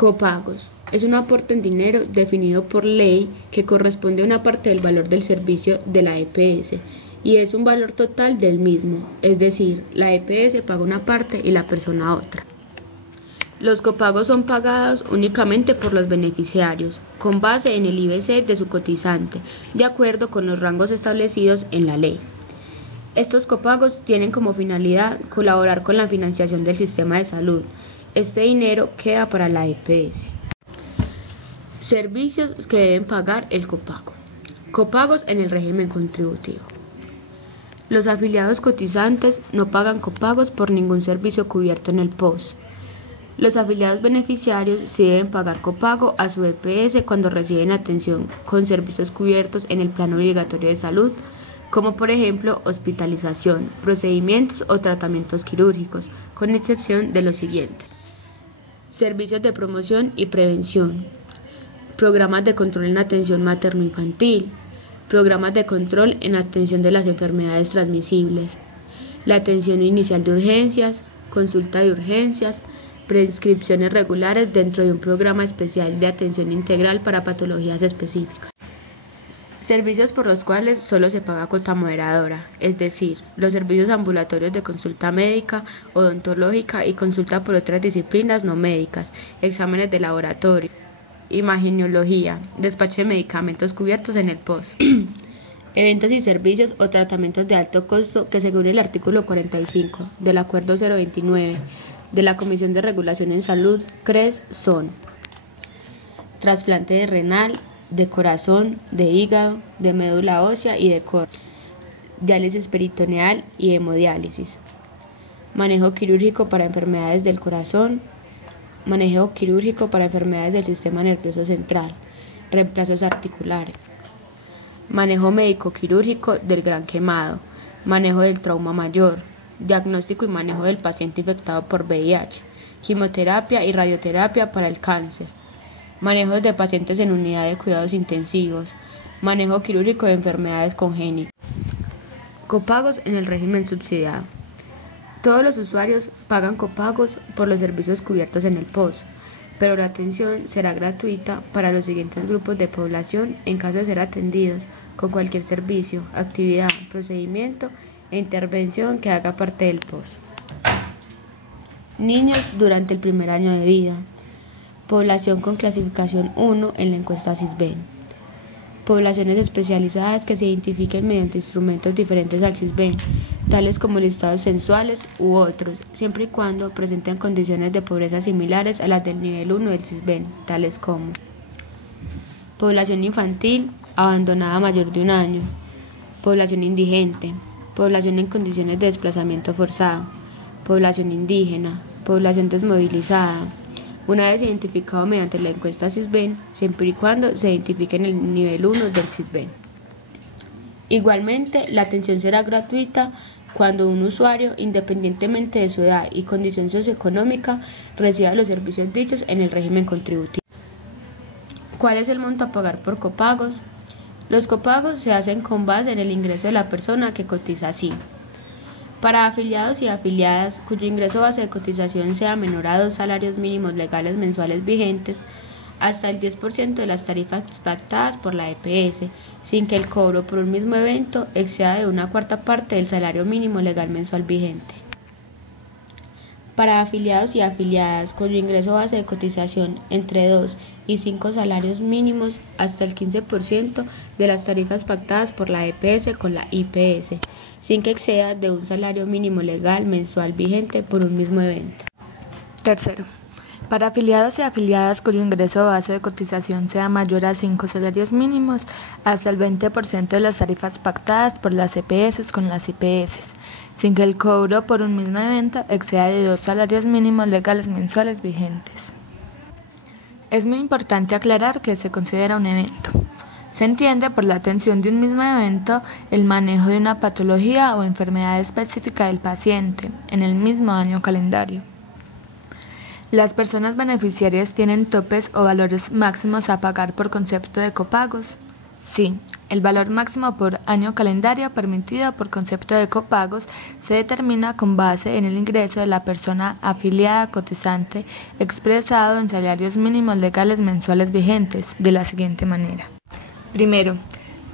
Copagos. Es un aporte en dinero definido por ley que corresponde a una parte del valor del servicio de la EPS y es un valor total del mismo, es decir, la EPS paga una parte y la persona otra. Los copagos son pagados únicamente por los beneficiarios, con base en el IBC de su cotizante, de acuerdo con los rangos establecidos en la ley. Estos copagos tienen como finalidad colaborar con la financiación del sistema de salud. Este dinero queda para la EPS. Servicios que deben pagar el copago. Copagos en el régimen contributivo. Los afiliados cotizantes no pagan copagos por ningún servicio cubierto en el POS. Los afiliados beneficiarios sí deben pagar copago a su EPS cuando reciben atención con servicios cubiertos en el plan obligatorio de salud, como por ejemplo hospitalización, procedimientos o tratamientos quirúrgicos, con excepción de lo siguiente: servicios de promoción y prevención, programas de control en atención materno-infantil, programas de control en atención de las enfermedades transmisibles, la atención inicial de urgencias, consulta de urgencias, prescripciones regulares dentro de un programa especial de atención integral para patologías específicas. Servicios por los cuales solo se paga cuota moderadora, es decir, los servicios ambulatorios de consulta médica, odontológica y consulta por otras disciplinas no médicas, exámenes de laboratorio, imagenología, despacho de medicamentos cubiertos en el POS, eventos y servicios o tratamientos de alto costo que según el artículo 45 del Acuerdo 029 de la Comisión de Regulación en Salud, CRES, son trasplante de renal, de corazón, de hígado, de médula ósea y de córnea, diálisis peritoneal y hemodiálisis, manejo quirúrgico para enfermedades del corazón, manejo quirúrgico para enfermedades del sistema nervioso central, reemplazos articulares, manejo médico quirúrgico del gran quemado, manejo del trauma mayor, diagnóstico y manejo del paciente infectado por VIH, quimioterapia y radioterapia para el cáncer, manejo de pacientes en unidad de cuidados intensivos, manejo quirúrgico de enfermedades congénitas. Copagos en el régimen subsidiado. Todos los usuarios pagan copagos por los servicios cubiertos en el POS, pero la atención será gratuita para los siguientes grupos de población en caso de ser atendidos con cualquier servicio, actividad, procedimiento e intervención que haga parte del POS. Niños durante el primer año de vida. Población con clasificación 1 en la encuesta SISBEN. Poblaciones especializadas que se identifiquen mediante instrumentos diferentes al SISBEN, tales como listados censuales u otros, siempre y cuando presenten condiciones de pobreza similares a las del nivel 1 del SISBEN, tales como población infantil abandonada mayor de un año, población indigente, población en condiciones de desplazamiento forzado, población indígena, población desmovilizada. Una vez identificado mediante la encuesta SISBEN, siempre y cuando se identifique en el nivel 1 del SISBEN. Igualmente, la atención será gratuita cuando un usuario, independientemente de su edad y condición socioeconómica, reciba los servicios dichos en el régimen contributivo. ¿Cuál es el monto a pagar por copagos? Los copagos se hacen con base en el ingreso de la persona que cotiza así. Para afiliados y afiliadas cuyo ingreso base de cotización sea menor a 2 salarios mínimos legales mensuales vigentes, hasta el 10% de las tarifas pactadas por la EPS, sin que el cobro por un mismo evento exceda de 1/4 parte del salario mínimo legal mensual vigente. Para afiliados y afiliadas cuyo ingreso base de cotización entre 2 y 5 salarios mínimos, hasta el 15% de las tarifas pactadas por la EPS con la IPS, sin que exceda de un salario mínimo legal mensual vigente por un mismo evento. Tercero, para afiliados y afiliadas cuyo ingreso base de cotización sea mayor a 5 salarios mínimos, hasta el 20% de las tarifas pactadas por las EPS con las IPS, sin que el cobro por un mismo evento exceda de 2 salarios mínimos legales mensuales vigentes. Es muy importante aclarar que se considera un evento. Se entiende por la atención de un mismo evento el manejo de una patología o enfermedad específica del paciente en el mismo año calendario. Las personas beneficiarias tienen topes o valores máximos a pagar por concepto de copagos. Sí, el valor máximo por año calendario permitido por concepto de copagos se determina con base en el ingreso de la persona afiliada cotizante expresado en salarios mínimos legales mensuales vigentes de la siguiente manera. Primero,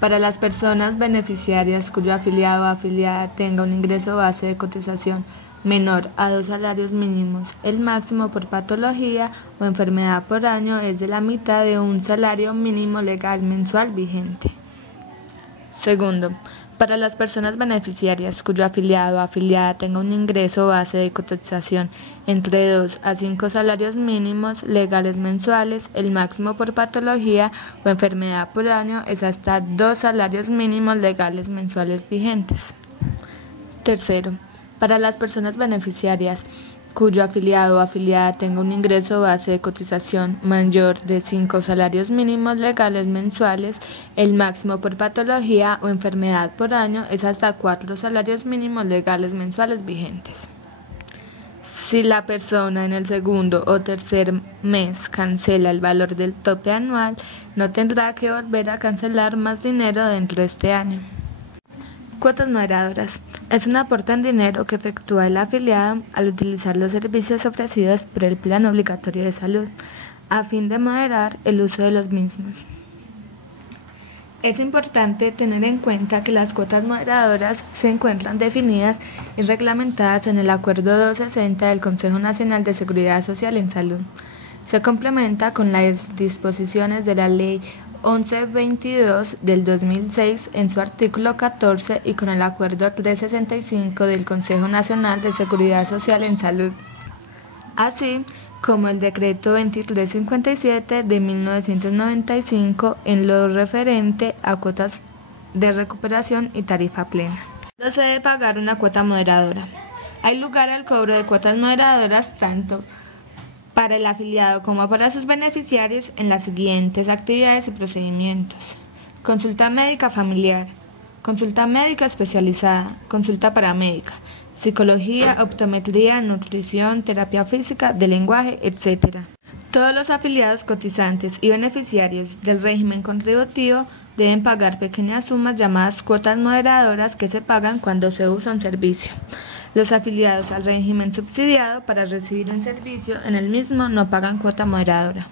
para las personas beneficiarias cuyo afiliado o afiliada tenga un ingreso base de cotización menor a 2 salarios mínimos, el máximo por patología o enfermedad por año es de la mitad de un salario mínimo legal mensual vigente. Segundo, para las personas beneficiarias cuyo afiliado o afiliada tenga un ingreso base de cotización entre 2 a 5 salarios mínimos legales mensuales, el máximo por patología o enfermedad por año es hasta 2 salarios mínimos legales mensuales vigentes. Tercero, para las personas beneficiarias cuyo afiliado o afiliada tenga un ingreso base de cotización mayor de 5 salarios mínimos legales mensuales, el máximo por patología o enfermedad por año es hasta 4 salarios mínimos legales mensuales vigentes. Si la persona en el segundo o tercer mes cancela el valor del tope anual, no tendrá que volver a cancelar más dinero dentro de este año. Cuotas moderadoras. Es un aporte en dinero que efectúa el afiliado al utilizar los servicios ofrecidos por el Plan Obligatorio de Salud, a fin de moderar el uso de los mismos. Es importante tener en cuenta que las cuotas moderadoras se encuentran definidas y reglamentadas en el Acuerdo 260 del Consejo Nacional de Seguridad Social en Salud. Se complementa con las disposiciones de la Ley 1122 del 2006 en su artículo 14 y con el Acuerdo 365 del Consejo Nacional de Seguridad Social en Salud, así como el Decreto 2357 de 1995 en lo referente a cuotas de recuperación y tarifa plena. No se debe pagar una cuota moderadora. Hay lugar al cobro de cuotas moderadoras tanto para el afiliado como para sus beneficiarios en las siguientes actividades y procedimientos: consulta médica familiar, consulta médica especializada, consulta paramédica, psicología, optometría, nutrición, terapia física, de lenguaje, etc. Todos los afiliados cotizantes y beneficiarios del régimen contributivo deben pagar pequeñas sumas llamadas cuotas moderadoras que se pagan cuando se usa un servicio. Los afiliados al régimen subsidiado para recibir un servicio en el mismo no pagan cuota moderadora.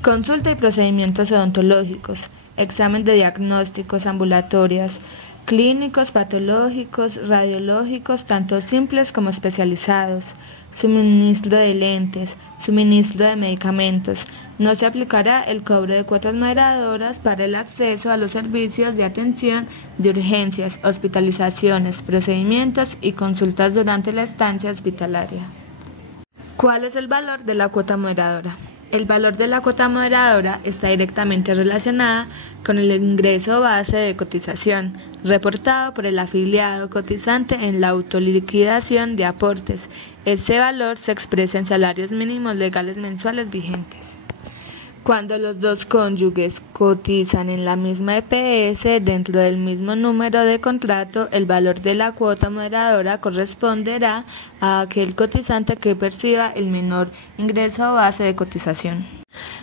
Consulta y procedimientos odontológicos, examen de diagnósticos ambulatorios, clínicos, patológicos, radiológicos, tanto simples como especializados, suministro de lentes, suministro de medicamentos. No se aplicará el cobro de cuotas moderadoras para el acceso a los servicios de atención de urgencias, hospitalizaciones, procedimientos y consultas durante la estancia hospitalaria. ¿Cuál es el valor de la cuota moderadora? El valor de la cuota moderadora está directamente relacionada con el ingreso base de cotización reportado por el afiliado cotizante en la autoliquidación de aportes. Ese valor se expresa en salarios mínimos legales mensuales vigentes. Cuando los dos cónyuges cotizan en la misma EPS dentro del mismo número de contrato, el valor de la cuota moderadora corresponderá a aquel cotizante que perciba el menor ingreso base de cotización.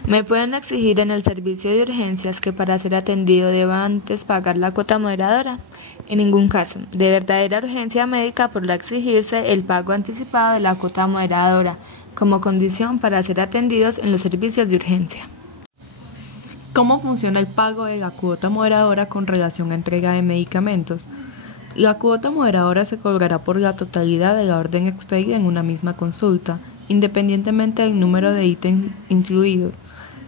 Me pueden exigir en el servicio de urgencias que para ser atendido deba antes pagar la cuota moderadora. En ningún caso, de verdadera urgencia médica podrá exigirse el pago anticipado de la cuota moderadora como condición para ser atendidos en los servicios de urgencia. ¿Cómo funciona el pago de la cuota moderadora con relación a entrega de medicamentos? La cuota moderadora se cobrará por la totalidad de la orden expedida en una misma consulta, independientemente del número de ítems incluidos.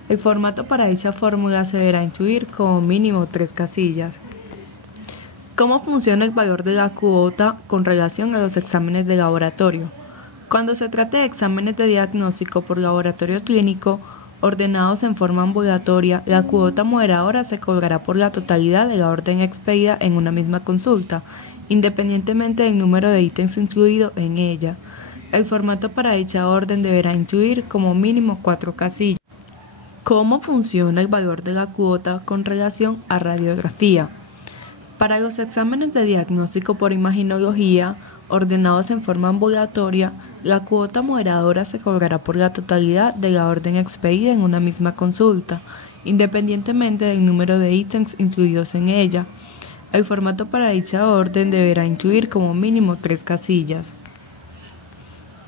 El formato para dicha fórmula se deberá incluir como mínimo 3 casillas. ¿Cómo funciona el valor de la cuota con relación a los exámenes de laboratorio? Cuando se trate de exámenes de diagnóstico por laboratorio clínico ordenados en forma ambulatoria, la cuota moderadora se cobrará por la totalidad de la orden expedida en una misma consulta, independientemente del número de ítems incluido en ella. El formato para dicha orden deberá incluir como mínimo 4 casillas. ¿Cómo funciona el valor de la cuota con relación a radiografía? Para los exámenes de diagnóstico por imagenología ordenados en forma ambulatoria, la cuota moderadora se cobrará por la totalidad de la orden expedida en una misma consulta, independientemente del número de ítems incluidos en ella. El formato para dicha orden deberá incluir como mínimo 3 casillas.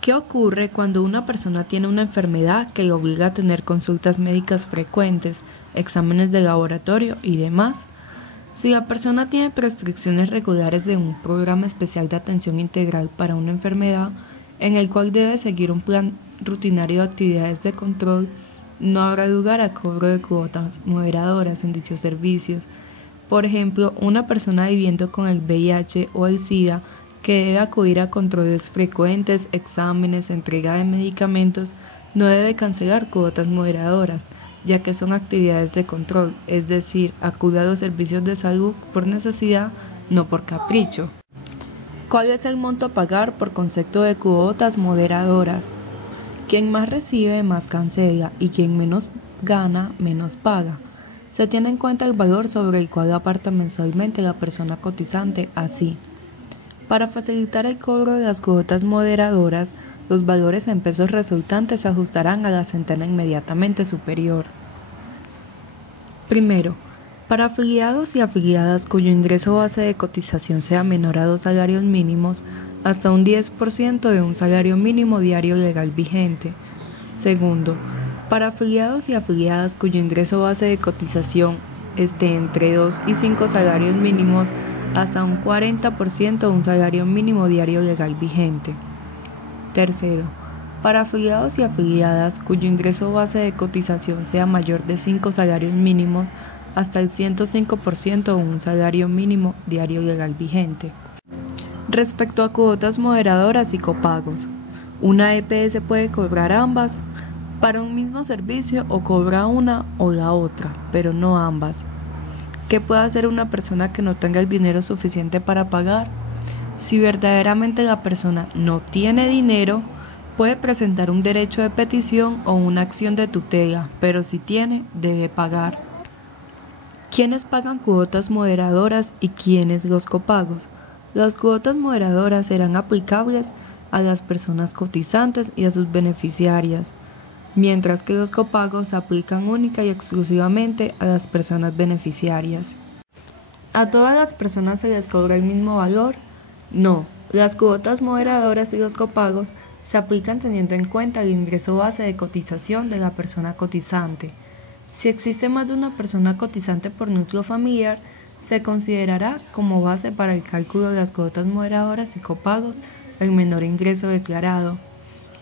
¿Qué ocurre cuando una persona tiene una enfermedad que le obliga a tener consultas médicas frecuentes, exámenes de laboratorio y demás? Si la persona tiene prescripciones regulares de un programa especial de atención integral para una enfermedad, en el cual debe seguir un plan rutinario de actividades de control, no habrá lugar a cobro de cuotas moderadoras en dichos servicios. Por ejemplo, una persona viviendo con el VIH o el SIDA que debe acudir a controles frecuentes, exámenes, entrega de medicamentos, no debe cancelar cuotas moderadoras, ya que son actividades de control, es decir, acude a los servicios de salud por necesidad, no por capricho. ¿Cuál es el monto a pagar por concepto de cuotas moderadoras? Quien más recibe, más cancela, y quien menos gana, menos paga. Se tiene en cuenta el valor sobre el cual aparta mensualmente la persona cotizante, así. Para facilitar el cobro de las cuotas moderadoras, los valores en pesos resultantes se ajustarán a la centena inmediatamente superior. Primero, para afiliados y afiliadas cuyo ingreso base de cotización sea menor a 2 salarios mínimos, hasta un 10% de un salario mínimo diario legal vigente. Segundo, para afiliados y afiliadas cuyo ingreso base de cotización esté entre 2 y 5 salarios mínimos, hasta un 40% de un salario mínimo diario legal vigente. Tercero, para afiliados y afiliadas cuyo ingreso base de cotización sea mayor de 5 salarios mínimos, hasta el 105% de un salario mínimo diario legal vigente. Respecto a cuotas moderadoras y copagos, una EPS puede cobrar ambas para un mismo servicio o cobra una o la otra, pero no ambas. ¿Qué puede hacer una persona que no tenga el dinero suficiente para pagar? Si verdaderamente la persona no tiene dinero, puede presentar un derecho de petición o una acción de tutela, pero si tiene, debe pagar. ¿Quiénes pagan cuotas moderadoras y quiénes los copagos? Las cuotas moderadoras serán aplicables a las personas cotizantes y a sus beneficiarias, mientras que los copagos se aplican única y exclusivamente a las personas beneficiarias. ¿A todas las personas se les cobra el mismo valor? No, las cuotas moderadoras y los copagos se aplican teniendo en cuenta el ingreso base de cotización de la persona cotizante. Si existe más de una persona cotizante por núcleo familiar, se considerará como base para el cálculo de las cuotas moderadoras y copagos el menor ingreso declarado.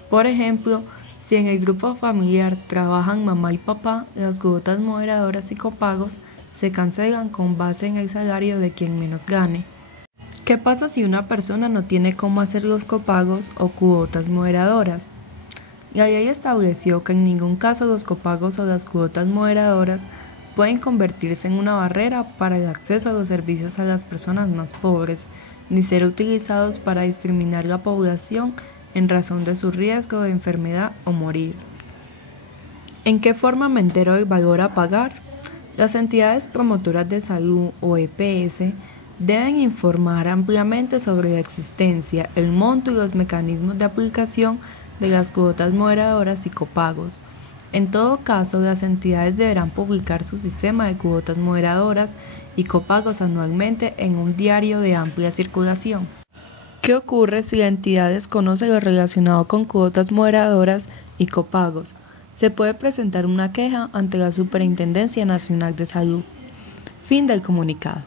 Por ejemplo, si en el grupo familiar trabajan mamá y papá, las cuotas moderadoras y copagos se cancelan con base en el salario de quien menos gane. ¿Qué pasa si una persona no tiene cómo hacer los copagos o cuotas moderadoras? La ley estableció que en ningún caso los copagos o las cuotas moderadoras pueden convertirse en una barrera para el acceso a los servicios a las personas más pobres, ni ser utilizados para discriminar la población en razón de su riesgo de enfermedad o morir. ¿En qué forma me entero del valor a pagar? Las entidades promotoras de salud o EPS deben informar ampliamente sobre la existencia, el monto y los mecanismos de aplicación de las cuotas moderadoras y copagos. En todo caso, las entidades deberán publicar su sistema de cuotas moderadoras y copagos anualmente en un diario de amplia circulación. ¿Qué ocurre si la entidad desconoce lo relacionado con cuotas moderadoras y copagos? Se puede presentar una queja ante la Superintendencia Nacional de Salud. Fin del comunicado.